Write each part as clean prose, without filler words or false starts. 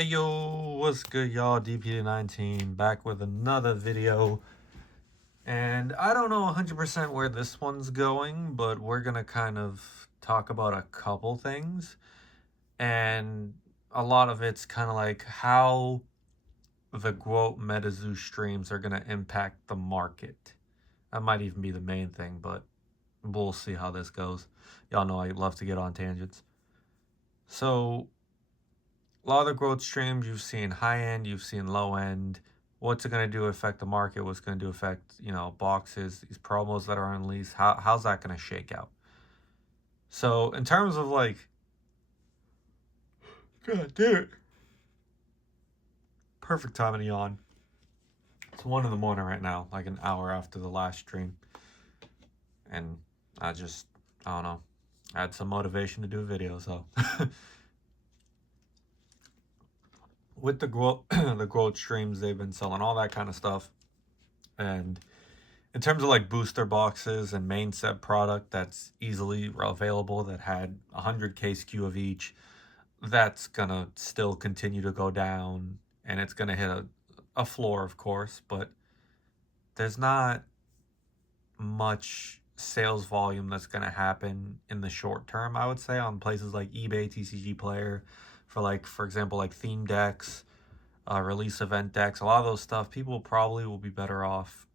Hey yo, what's good y'all? DP19 back with another video. And I don't know 100% where this one's going, but we're gonna kind of talk about a couple things. And a lot of it's kind of like how the GWOAT MetaZoo streams are gonna impact the market. That might even be the main thing, but we'll see how this goes. Y'all know I love to get on tangents. So a lot of the growth streams you've seen high end, you've seen low end. What's it going to do affect the market? What's going to do affect, boxes, these promos that are on lease? How's that going to shake out? So in terms of like, God damn it, perfect time to yawn. It's 1 in the morning right now, like an hour after the last stream, and I don't know, I had some motivation to do a video. So with the growth, the growth streams, they've been selling all that kind of stuff, and in terms of like booster boxes and main set product that's easily available that had 100K SKU of each, that's gonna still continue to go down and it's gonna hit a floor, of course, but there's not much sales volume that's gonna happen in the short term, I would say, on places like eBay, TCG Player, for example, like theme decks, release event decks, a lot of those stuff, people probably will be better off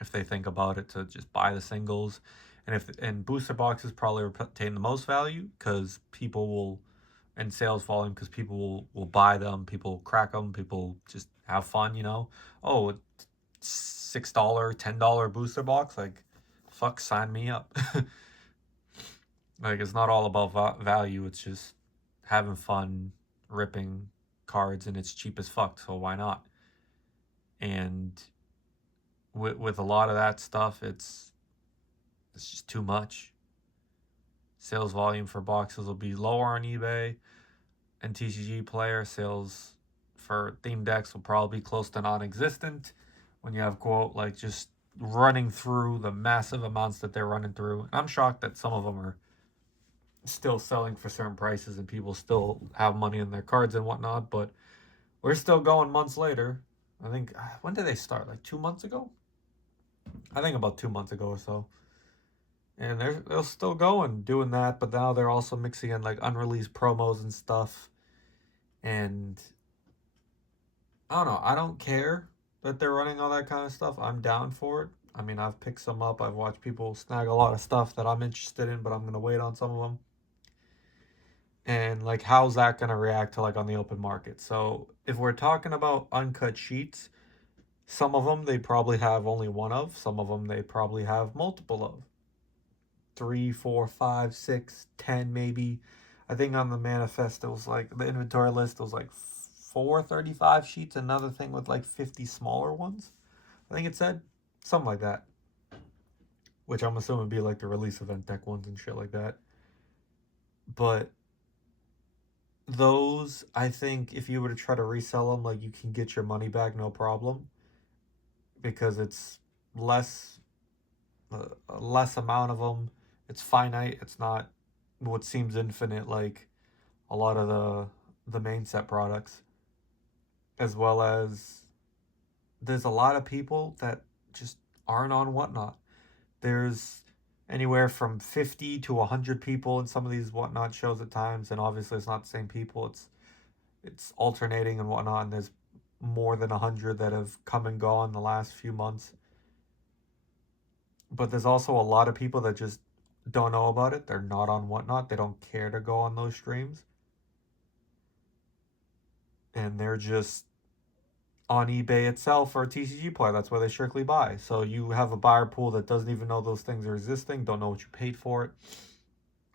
if they think about it to just buy the singles. And booster boxes probably retain the most value because people will, and sales volume, because people will buy them, people crack them, people just have fun. Oh, $6, $10 booster box, like fuck, sign me up. Like, it's not all about value, it's just having fun ripping cards, and it's cheap as fuck, so why not? And with a lot of that stuff, it's just too much. Sales volume for boxes will be lower on eBay and TCG Player. Sales for theme decks will probably be close to non-existent when you have GWOAT like just running through the massive amounts that they're running through. And I'm shocked that some of them are still selling for certain prices and people still have money in their cards and whatnot, but we're still going months later. I think, when did they start? Like 2 months ago? I think about 2 months ago or so. And they're still going doing that, but now they're also mixing in like unreleased promos and stuff. And I don't know, I don't care that they're running all that kind of stuff. I'm down for it. I mean, I've picked some up. I've watched people snag a lot of stuff that I'm interested in, but I'm gonna wait on some of them. And like, how's that gonna react to like on the open market? So if we're talking about uncut sheets, some of them they probably have only one of. Some of them they probably have multiple of. 3, 4, 5, 6, 10 maybe. I think on the manifest it was like the inventory list was like 435 sheets, another thing with like 50 smaller ones. I think it said something like that, which I'm assuming would be like the release event deck ones and shit like that. But those, I think if you were to try to resell them, like you can get your money back no problem because it's less less amount of them. It's finite. It's not what seems infinite like a lot of the main set products, as well as there's a lot of people that just aren't on Whatnot. There's anywhere from 50 to 100 people in some of these Whatnot shows at times, and obviously it's not the same people. It's alternating and whatnot, and there's more than 100 that have come and gone the last few months. But there's also a lot of people that just don't know about it. They're not on Whatnot. They don't care to go on those streams. And they're just on eBay itself or a TCG player. That's where they strictly buy. So you have a buyer pool that doesn't even know those things are existing, don't know what you paid for it.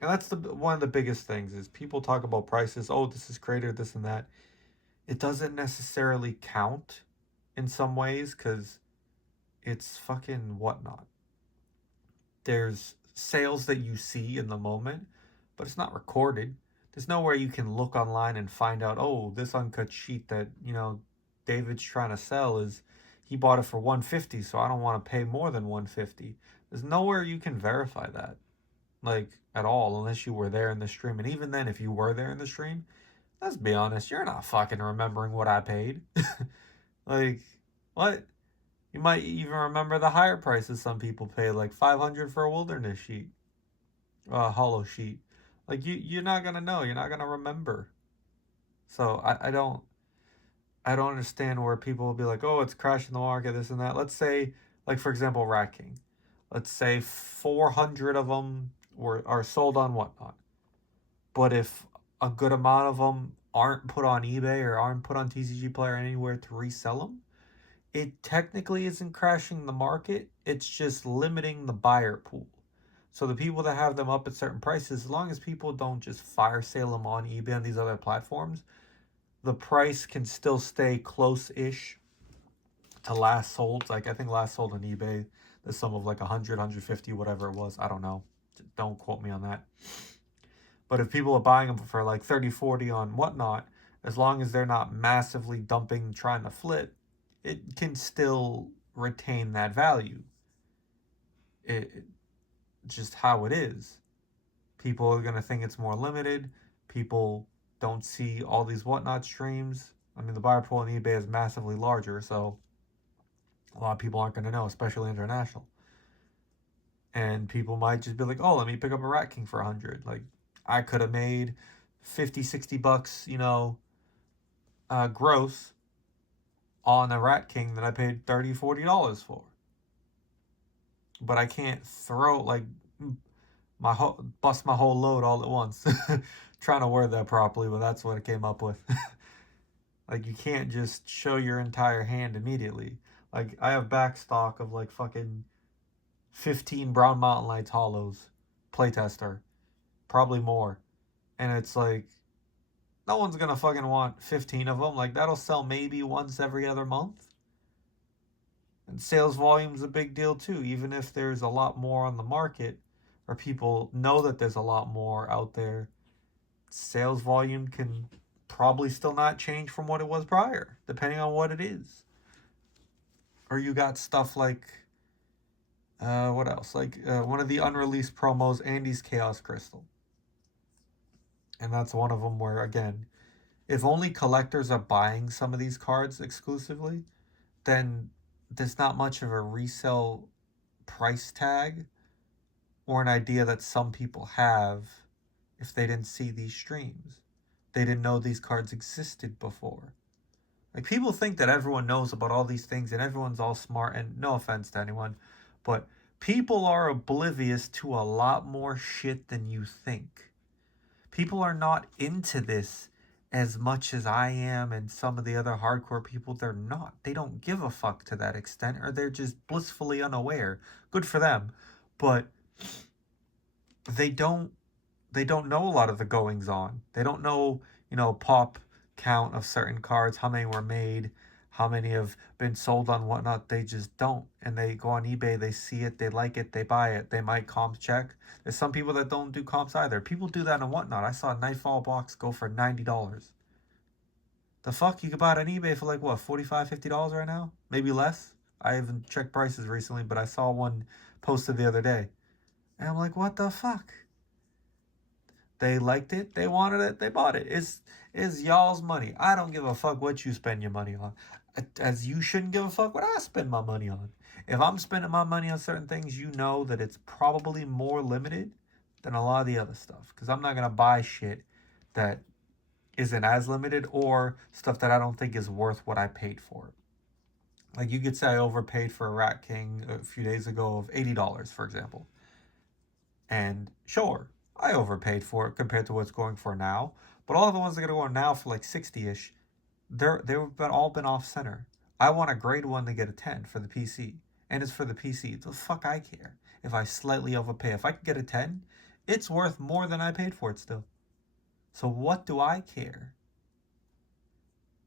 And that's one of the biggest things is people talk about prices. Oh, this is created, this and that. It doesn't necessarily count in some ways because it's fucking Whatnot. There's sales that you see in the moment, but it's not recorded. There's nowhere you can look online and find out, oh, this uncut sheet that, David's trying to sell is he bought it for 150, so I don't want to pay more than 150. There's nowhere you can verify that, like at all, unless you were there in the stream. And even then, if you were there in the stream, Let's be honest, you're not fucking remembering what I paid. Like, what? You might even remember the higher prices some people pay, like 500 for a wilderness sheet, hollow sheet. Like you're not gonna know. You're not gonna remember. So I don't understand where people will be like, oh, it's crashing the market, this and that. Let's say, like for example, Rat King. Let's say 400 of them are sold on Whatnot. But if a good amount of them aren't put on eBay or aren't put on TCG Player anywhere to resell them, it technically isn't crashing the market. It's just limiting the buyer pool. So the people that have them up at certain prices, as long as people don't just fire sale them on eBay and these other platforms, the price can still stay close-ish to last sold. Like I think last sold on eBay, the sum of like 100, 150, whatever it was. I don't know. Don't quote me on that. But if people are buying them for like 30, 40 on Whatnot, as long as they're not massively dumping, trying to flip, it can still retain that value. It's just how it is. People are going to think it's more limited. People don't see all these Whatnot streams. I mean, the buyer pool on eBay is massively larger, so a lot of people aren't going to know, especially international. And people might just be like, oh, let me pick up a Rat King for 100. Like, I could have made 50, $60, gross on a Rat King that I paid $30, $40 for. But I can't throw, like, bust my whole load all at once. Trying to word that properly, but that's what it came up with. Like, you can't just show your entire hand immediately. Like, I have back stock of, like, fucking 15 Brown Mountain Lights hollows. Playtester. Probably more. And it's like, no one's gonna fucking want 15 of them. Like, that'll sell maybe once every other month. And sales volume's a big deal too, even if there's a lot more on the market, or people know that there's a lot more out there. Sales volume can probably still not change from what it was prior, depending on what it is. Or you got stuff like, what else? Like one of the unreleased promos, Andy's Chaos Crystal. And that's one of them where, again, if only collectors are buying some of these cards exclusively, then there's not much of a resale price tag or an idea that some people have if they didn't see these streams. They didn't know these cards existed before. Like, people think that everyone knows about all these things and everyone's all smart, and no offense to anyone, but people are oblivious to a lot more shit than you think. People are not into this as much as I am and some of the other hardcore people. They're not. They don't give a fuck to that extent, or they're just blissfully unaware. Good for them. But they don't know a lot of the goings on. They don't know, pop count of certain cards, how many were made, how many have been sold on Whatnot. They just don't. And they go on eBay, they see it, they like it, they buy it. They might comp check. There's some people that don't do comps either. People do that on Whatnot. I saw a Nightfall box go for $90. The fuck? You could buy it on eBay for like what, $45, $50 right now? Maybe less. I haven't checked prices recently, but I saw one posted the other day. And I'm like, what the fuck? They liked it, they wanted it, they bought it. It's y'all's money. I don't give a fuck what you spend your money on. As you shouldn't give a fuck what I spend my money on. If I'm spending my money on certain things, you know that it's probably more limited than a lot of the other stuff. Because I'm not going to buy shit that isn't as limited, or stuff that I don't think is worth what I paid for. Like, you could say I overpaid for a Rat King a few days ago of $80, for example. And sure, I overpaid for it compared to what's going for now. But all the ones that are going now for like 60-ish, they've all been off center. I want a grade 1 to get a 10 for the PC. And it's for the PC. The fuck I care if I slightly overpay. If I can get a 10, it's worth more than I paid for it still. So what do I care?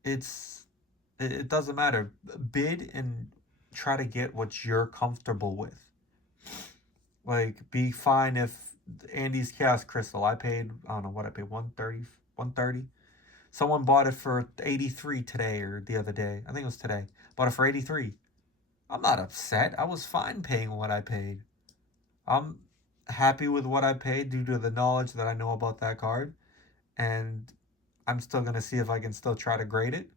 It doesn't matter. Bid and try to get what you're comfortable with. Like, be fine if Andy's Chaos Crystal, I paid, I don't know what I paid, 130. Someone bought it for 83 today or the other day. I think it was today. Bought it for 83. I'm not upset. I was fine paying what I paid. I'm happy with what I paid due to the knowledge that I know about that card. And I'm still going to see if I can still try to grade it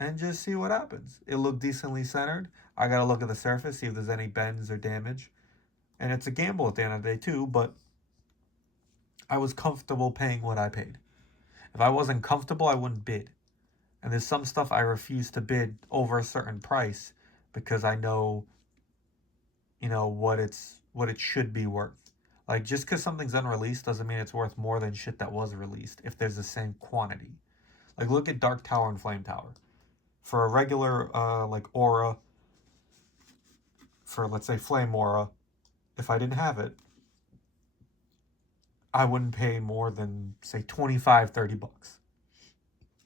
and just see what happens. It looked decently centered. I got to look at the surface, see if there's any bends or damage. And it's a gamble at the end of the day, too, but I was comfortable paying what I paid. If I wasn't comfortable, I wouldn't bid. And there's some stuff I refuse to bid over a certain price because I know, what it should be worth. Like just because something's unreleased doesn't mean it's worth more than shit that was released if there's the same quantity. Like look at Dark Tower and Flame Tower. For a regular like aura, for let's say Flame Aura, if I didn't have it, I wouldn't pay more than say 25, $30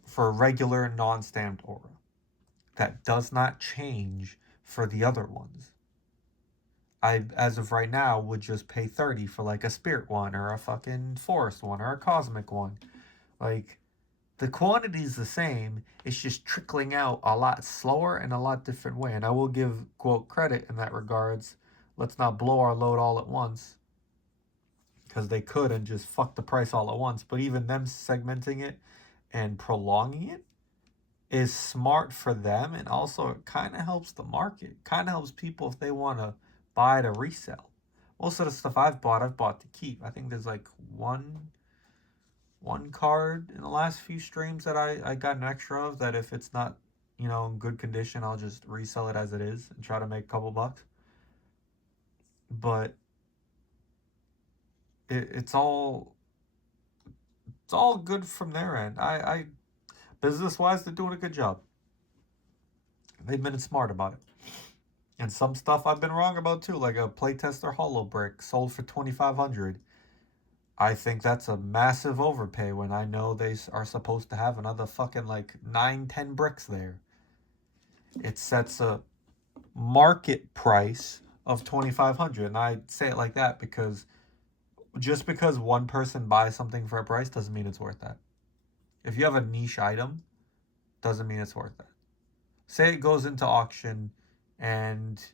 for a regular non-stamped aura. That does not change for the other ones. I, as of right now, would just pay 30 for like a spirit one or a fucking forest one or a cosmic one. Like, the quantity is the same. It's just trickling out a lot slower and a lot different way. And I will give GWOAT credit in that regards. Let's not blow our load all at once. Because they could and just fuck the price all at once. But even them segmenting it and prolonging it is smart for them, and also it kind of helps the market. Kind of helps people if they want to buy to resell. Most of the stuff I've bought to keep. I think there's like one card in the last few streams that I got an extra of that if it's not, in good condition, I'll just resell it as it is and try to make a couple bucks. But it's all good from their end. I business wise, they're doing a good job. They've been smart about it. And some stuff I've been wrong about too, like a playtester hollow brick sold for 2,500. I think that's a massive overpay when I know they are supposed to have another fucking like 9, 10 bricks there. It sets a market price of 2,500, and I say it like that because just because one person buys something for a price doesn't mean it's worth that. If you have a niche item, doesn't mean it's worth that. Say it goes into auction and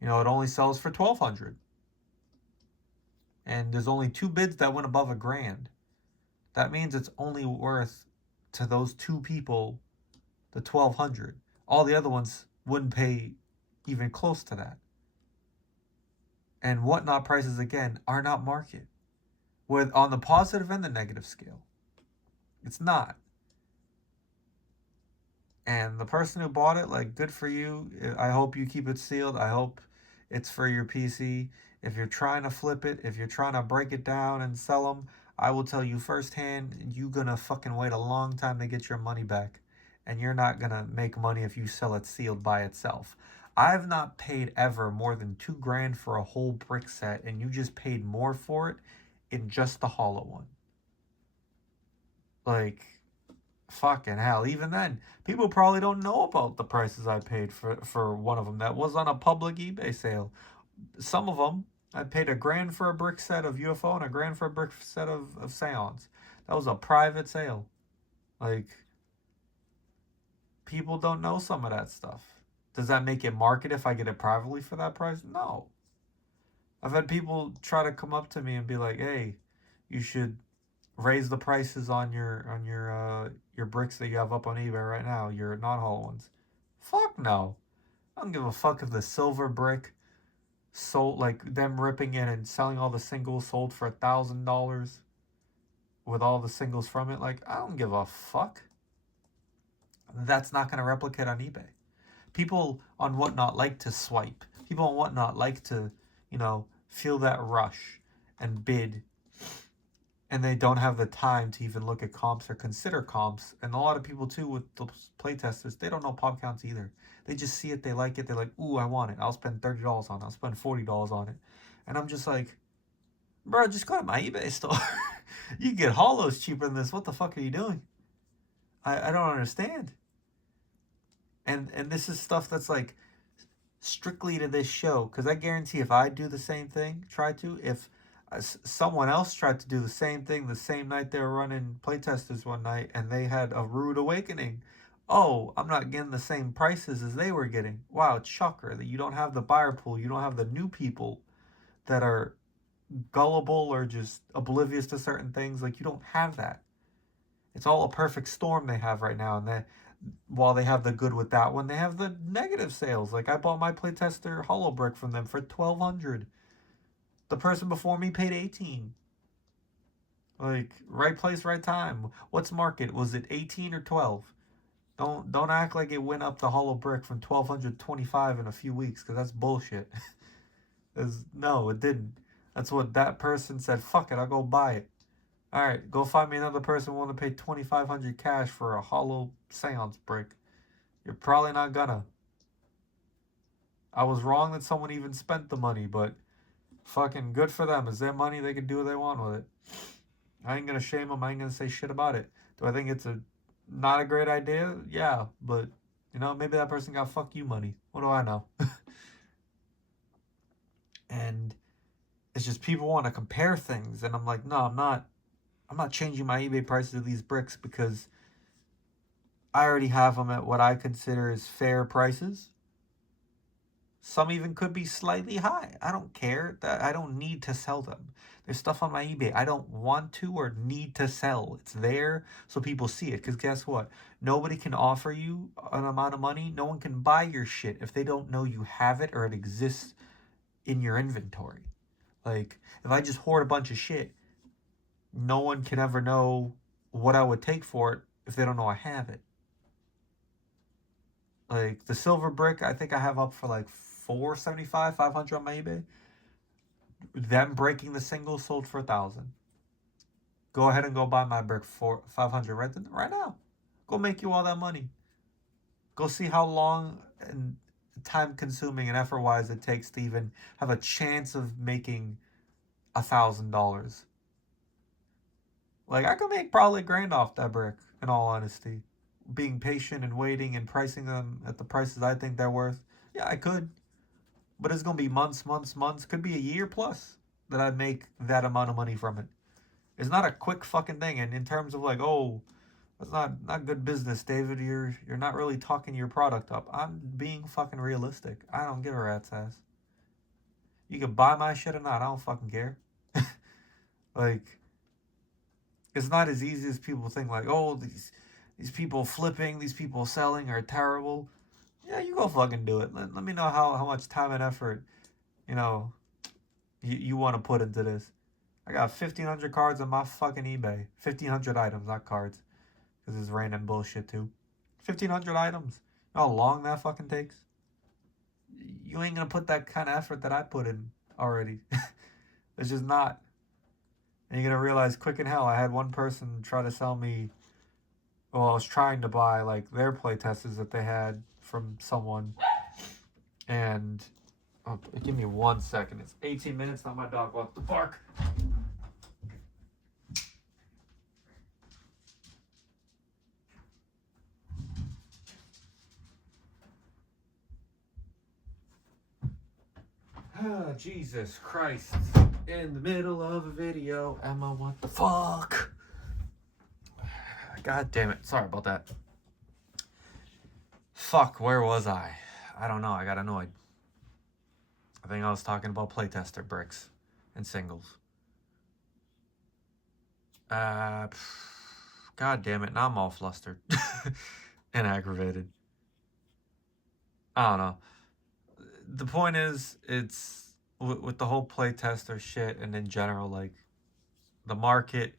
it only sells for 1,200 and there's only 2 bids that went above $1,000. That means it's only worth to those 2 people the 1,200. All the other ones wouldn't pay even close to that. And whatnot prices again are not market, with on the positive and the negative scale. It's not. And the person who bought it, like, good for you. I hope you keep it sealed. I hope it's for your PC. If you're trying to flip it, if you're trying to break it down and sell them, I will tell you firsthand, you're gonna fucking wait a long time to get your money back. And you're not gonna make money if you sell it sealed by itself. I've not paid ever more than $2,000 for a whole brick set, and you just paid more for it in just the hollow one. Like, fucking hell. Even then, people probably don't know about the prices I paid for one of them. That was on a public eBay sale. Some of them, I paid $1,000 for a brick set of UFO and $1,000 for a brick set of Seance. That was a private sale. Like, people don't know some of that stuff. Does that make it market if I get it privately for that price? No. I've had people try to come up to me and be like, "Hey, you should raise the prices on your bricks that you have up on eBay right now, your non-hollow ones." Fuck no. I don't give a fuck if the silver brick sold, like them ripping it and selling all the singles sold for $1,000 with all the singles from it. Like, I don't give a fuck. That's not going to replicate on eBay. People on Whatnot like to swipe. People on Whatnot like to, feel that rush and bid. And they don't have the time to even look at comps or consider comps. And a lot of people too with those playtesters, they don't know pop counts either. They just see it, they like it, they're like, ooh, I want it. I'll spend $30 on it. I'll spend $40 on it. And I'm just like, bro, just go to my eBay store. You can get hollows cheaper than this. What the fuck are you doing? I don't understand. And this is stuff that's like strictly to this show. Because I guarantee if I do the same thing, if someone else tried to do the same thing the same night they were running playtesters one night and they had a rude awakening. Oh, I'm not getting the same prices as they were getting. Wow, it's shocker that you don't have the buyer pool. You don't have the new people that are gullible or just oblivious to certain things. Like, you don't have that. It's all a perfect storm they have right now. And while they have the good with that one, they have the negative sales. Like, I bought my playtester hollow brick from them for $1,200. The person before me paid 18. Like, right place, right time. What's market? Was it 18 or 12? Don't act like it went up the hollow brick from 1,225 in a few weeks, because that's bullshit. No, it didn't. That's what that person said. Fuck it, I'll go buy it. All right, go find me another person willing to pay 2,500 cash for a hollow seance brick. You're probably not gonna. I was wrong that someone even spent the money, but fucking good for them. It's their money. They can do what they want with it. I ain't gonna shame them. I ain't gonna say shit about it. Do I think it's not a great idea? Yeah, but maybe that person got fuck you money. What do I know? And it's just people want to compare things, and I'm like, no, I'm not. I'm not changing my eBay prices of these bricks because I already have them at what I consider as fair prices. Some even could be slightly high. I don't care. That I don't need to sell them. There's stuff on my eBay I don't want to or need to sell. It's there so people see it. Because guess what? Nobody can offer you an amount of money. No one can buy your shit if they don't know you have it or it exists in your inventory. Like, if I just hoard a bunch of shit, no one can ever know what I would take for it if they don't know I have it. Like, the silver brick, I think I have up for like $475, $500 on my eBay. Them breaking the single sold for $1,000. Go ahead and go buy my brick for $500 right now. Go make you all that money. Go see how long and time consuming and effort wise it takes to even have a chance of making $1,000. Like, I could make probably $1,000 off that brick, in all honesty. Being patient and waiting and pricing them at the prices I think they're worth. Yeah, I could. But it's going to be months. Could be a year plus that I make that amount of money from it. It's not a quick fucking thing. And in terms of like, oh, that's not good business, David. You're not really talking your product up. I'm being fucking realistic. I don't give a rat's ass. You can buy my shit or not. I don't fucking care. Like, it's not as easy as people think. Like, oh, these people flipping, these people selling are terrible. Yeah, you go fucking do it. Let me know how much time and effort, you want to put into this. I got 1,500 cards on my fucking eBay. 1,500 items, not cards. Because it's random bullshit too. 1,500 items. You know how long that fucking takes? You ain't gonna put that kind of effort that I put in already. It's just not. And you're gonna realize quick in hell, I had one person try to sell me. Well, I was trying to buy like their playtesters that they had from someone. And give me 1 second. It's 18 minutes. Now my dog wants to bark. Oh, Jesus Christ. In the middle of a video. Emma, what the fuck? God damn it. Sorry about that. Fuck, where was I? I don't know. I got annoyed. I think I was talking about playtester bricks and singles. God damn it. Now I'm all flustered and aggravated. I don't know. The point is, it's with the whole playtester shit and in general, like the market,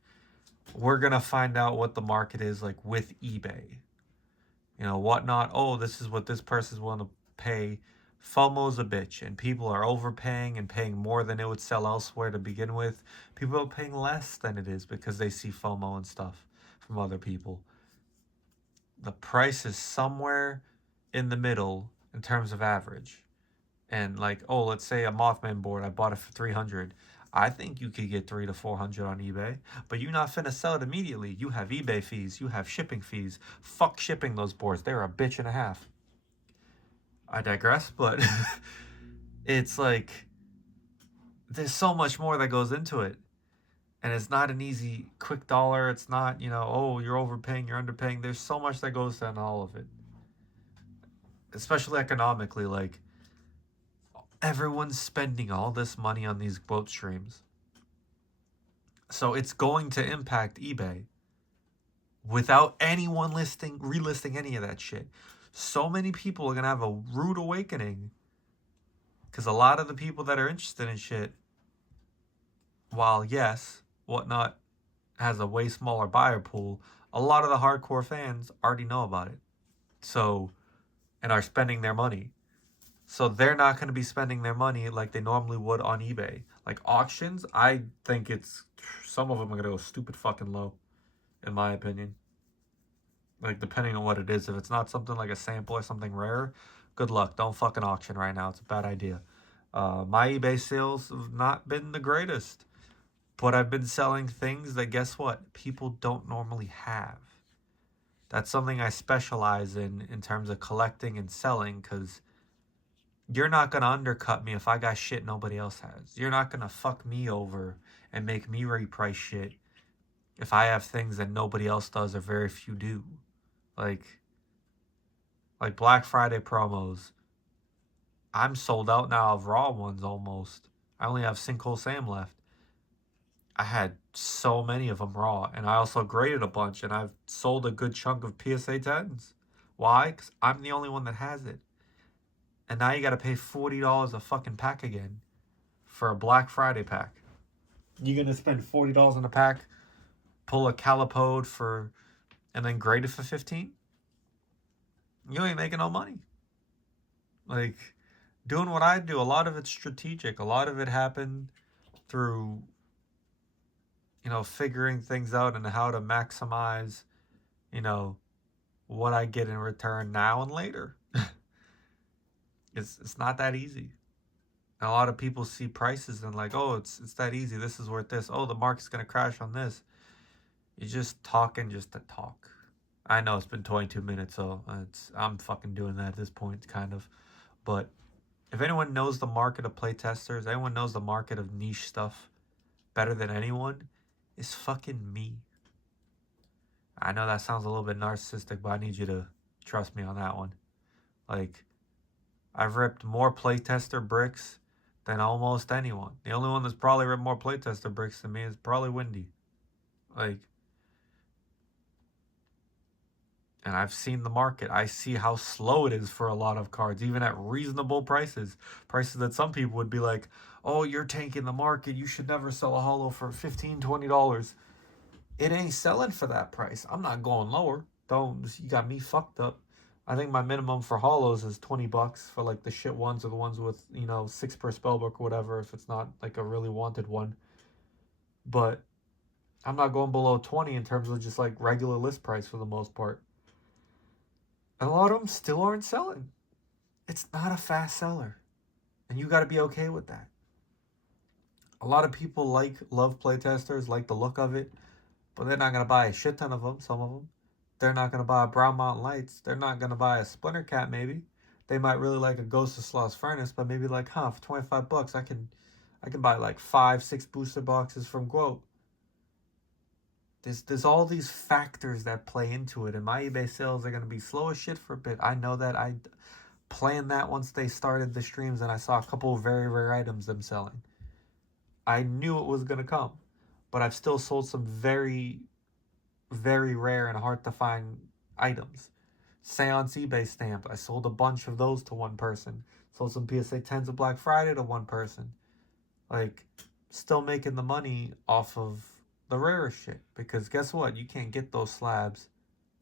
we're gonna find out what the market is like with eBay. Whatnot. Oh, this is what this person's willing to pay. FOMO's a bitch, and people are overpaying and paying more than it would sell elsewhere to begin with. People are paying less than it is because they see FOMO and stuff from other people. The price is somewhere in the middle in terms of average. And like, oh, let's say a Mothman board, I bought it for 300. I think you could get 300 to 400 on eBay, but you're not finna sell it immediately. You have eBay fees, you have shipping fees. Fuck shipping those boards. They're a bitch and a half. I digress, but it's like there's so much more that goes into it. And it's not an easy, quick dollar. It's not, oh, you're overpaying, you're underpaying. There's so much that goes into all of it. Especially economically, like, everyone's spending all this money on these GWOAT streams. So it's going to impact eBay. without anyone relisting any of that shit. So many people are gonna have a rude awakening because a lot of the people that are interested in shit, while yes, Whatnot has a way smaller buyer pool, a lot of the hardcore fans already know about it. So, and are spending their money. So they're not going to be spending their money like they normally would on eBay. Like auctions, I think some of them are going to go stupid fucking low, in my opinion. Like depending on what it is. If it's not something like a sample or something rare, good luck. Don't fucking auction right now. It's a bad idea. My eBay sales have not been the greatest, but I've been selling things that, guess what, people don't normally have. That's something I specialize in terms of collecting and selling, because you're not going to undercut me if I got shit nobody else has. You're not going to fuck me over and make me reprice shit if I have things that nobody else does or very few do. Like Black Friday promos. I'm sold out now of raw ones almost. I only have Sinkhole Sam left. I had so many of them raw, and I also graded a bunch, and I've sold a good chunk of PSA 10s. Why? Because I'm the only one that has it. And now you got to pay $40 a fucking pack again for a Black Friday pack. You're going to spend $40 on a pack, pull a Calipode for, and then grade it for 15? You ain't making no money. Like, doing what I do, a lot of it's strategic. A lot of it happened through, figuring things out and how to maximize, what I get in return now and later. It's not that easy. And a lot of people see prices and like, oh, it's that easy. This is worth this. Oh, the market's gonna crash on this. You're just talking just to talk. I know it's been 22 minutes, so I'm fucking doing that at this point, kind of. But if anyone knows the market of playtesters, anyone knows the market of niche stuff better than anyone, it's fucking me. I know that sounds a little bit narcissistic, but I need you to trust me on that one. Like, I've ripped more playtester bricks than almost anyone. The only one that's probably ripped more playtester bricks than me is probably Windy. Like, and I've seen the market. I see how slow it is for a lot of cards, even at reasonable prices. Prices that some people would be like, oh, you're tanking the market. You should never sell a holo for $15, $20. It ain't selling for that price. I'm not going lower. You got me fucked up. I think my minimum for holos is $20 for like the shit ones or the ones with, 6 per spellbook or whatever, if it's not like a really wanted one. But I'm not going below 20 in terms of just like regular list price for the most part. And a lot of them still aren't selling. It's not a fast seller. And you got to be okay with that. A lot of people love playtesters, like the look of it, but they're not going to buy a shit ton of them, some of them. They're not going to buy a Brown Mountain Lights. They're not going to buy a Splinter Cat, maybe. They might really like a Ghost of Sloss Furnace, but maybe like, for $25, I can buy like 5-6 booster boxes from GWOAT. There's all these factors that play into it, and my eBay sales are going to be slow as shit for a bit. I know that. I planned that once they started the streams and I saw a couple of very rare items them selling. I knew it was going to come, but I've still sold some very, very rare and hard to find items. Seance eBay stamp, I sold a bunch of those to one person. Sold some PSA 10s of Black Friday to one person. Like, still making the money off of the rarest shit. Because guess what? You can't get those slabs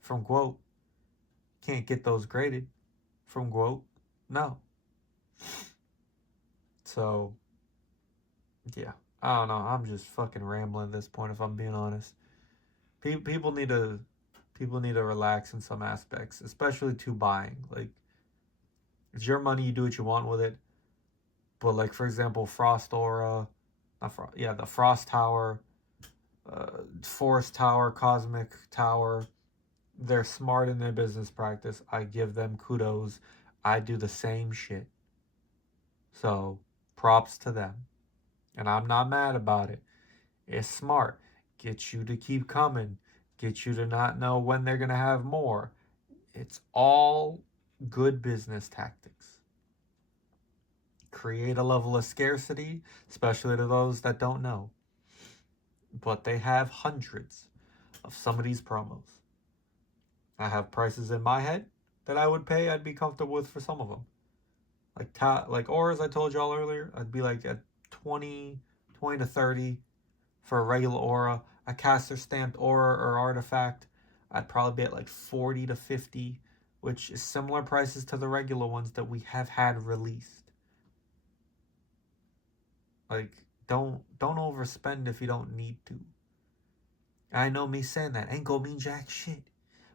from GWOAT. Can't get those graded from GWOAT. No. So, yeah. I don't know. I'm just fucking rambling at this point, if I'm being honest. People need to relax in some aspects, especially to buying. Like, it's your money, you do what you want with it. But like, for example, Frost Aura, the Frost Tower, Forest Tower, Cosmic Tower, they're smart in their business practice. I give them kudos. I do the same shit. So, props to them. And I'm not mad about it. It's smart. Get you to keep coming. Get you to not know when they're going to have more. It's all good business tactics. Create a level of scarcity, especially to those that don't know. But they have hundreds of some of these promos. I have prices in my head that I would pay. I'd be comfortable with for some of them. Like auras I told y'all earlier, I'd be like at 20, 20 to 30 for a regular aura. A caster stamped aura or artifact, I'd probably be at like 40 to 50, which is similar prices to the regular ones that we have had released. Like, don't overspend if you don't need to. I know me saying that ain't gonna mean jack shit.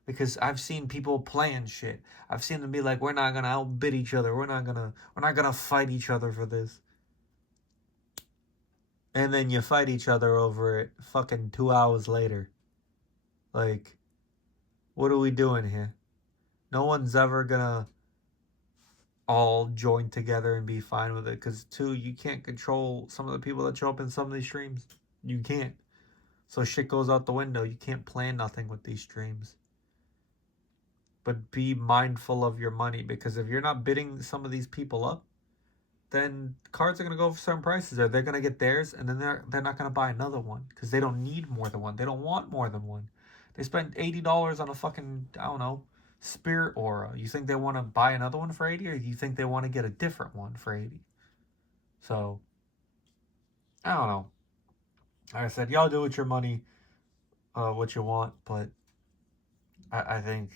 Because I've seen people plan shit. I've seen them be like, we're not gonna outbid each other. We're not gonna fight each other for this. And then you fight each other over it fucking 2 hours later. Like, what are we doing here? No one's ever gonna all join together and be fine with it. Because, two, you can't control some of the people that show up in some of these streams. You can't. So shit goes out the window. You can't plan nothing with these streams. But be mindful of your money. Because if you're not bidding some of these people up, then cards are going to go for certain prices, or they're going to get theirs, and then they're not going to buy another one because they don't need more than one. They don't want more than one. They spent $80 on a fucking, I don't know, Spirit Aura. You think they want to buy another one for 80, or you think they want to get a different one for 80? So, I don't know. Like I said, y'all do with your money what you want, but I think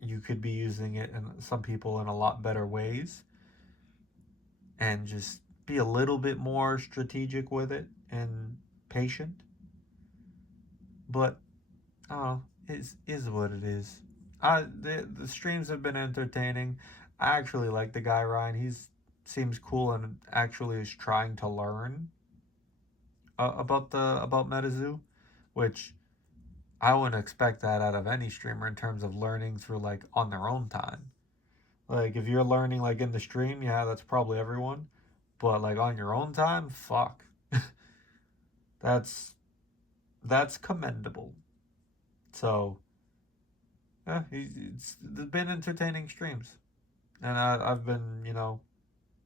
you could be using it, and some people, in a lot better ways, and just be a little bit more strategic with it and patient. But I don't know, is what it is. The streams have been entertaining. I actually like the guy Ryan. He's seems cool and actually is trying to learn about MetaZoo, which I wouldn't expect that out of any streamer in terms of learning through like on their own time. Like if you're learning like in the stream, yeah, that's probably everyone. But like on your own time, fuck. that's that's commendable. So yeah, it's been entertaining streams, and I've been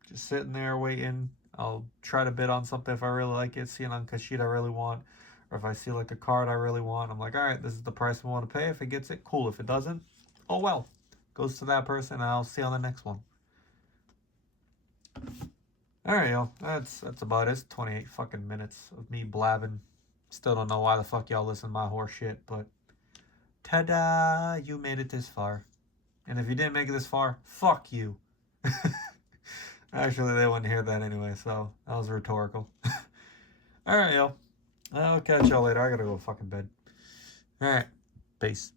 just sitting there waiting. I'll try to bid on something if I really like it, see an uncashed I really want, or if I see like a card I really want. I'm like, all right, this is the price I want to pay. If it gets it, cool. If it doesn't, oh well, goes to that person, and I'll see on the next one. All right, yo, that's about it. It's 28 fucking minutes of me blabbing. Still don't know why the fuck y'all listen to my horse shit, but ta-da! You made it this far. And if you didn't make it this far, fuck you. Actually, they wouldn't hear that anyway, so that was rhetorical. Alright, yo. I'll catch y'all later. I gotta go fucking bed. Alright. Peace.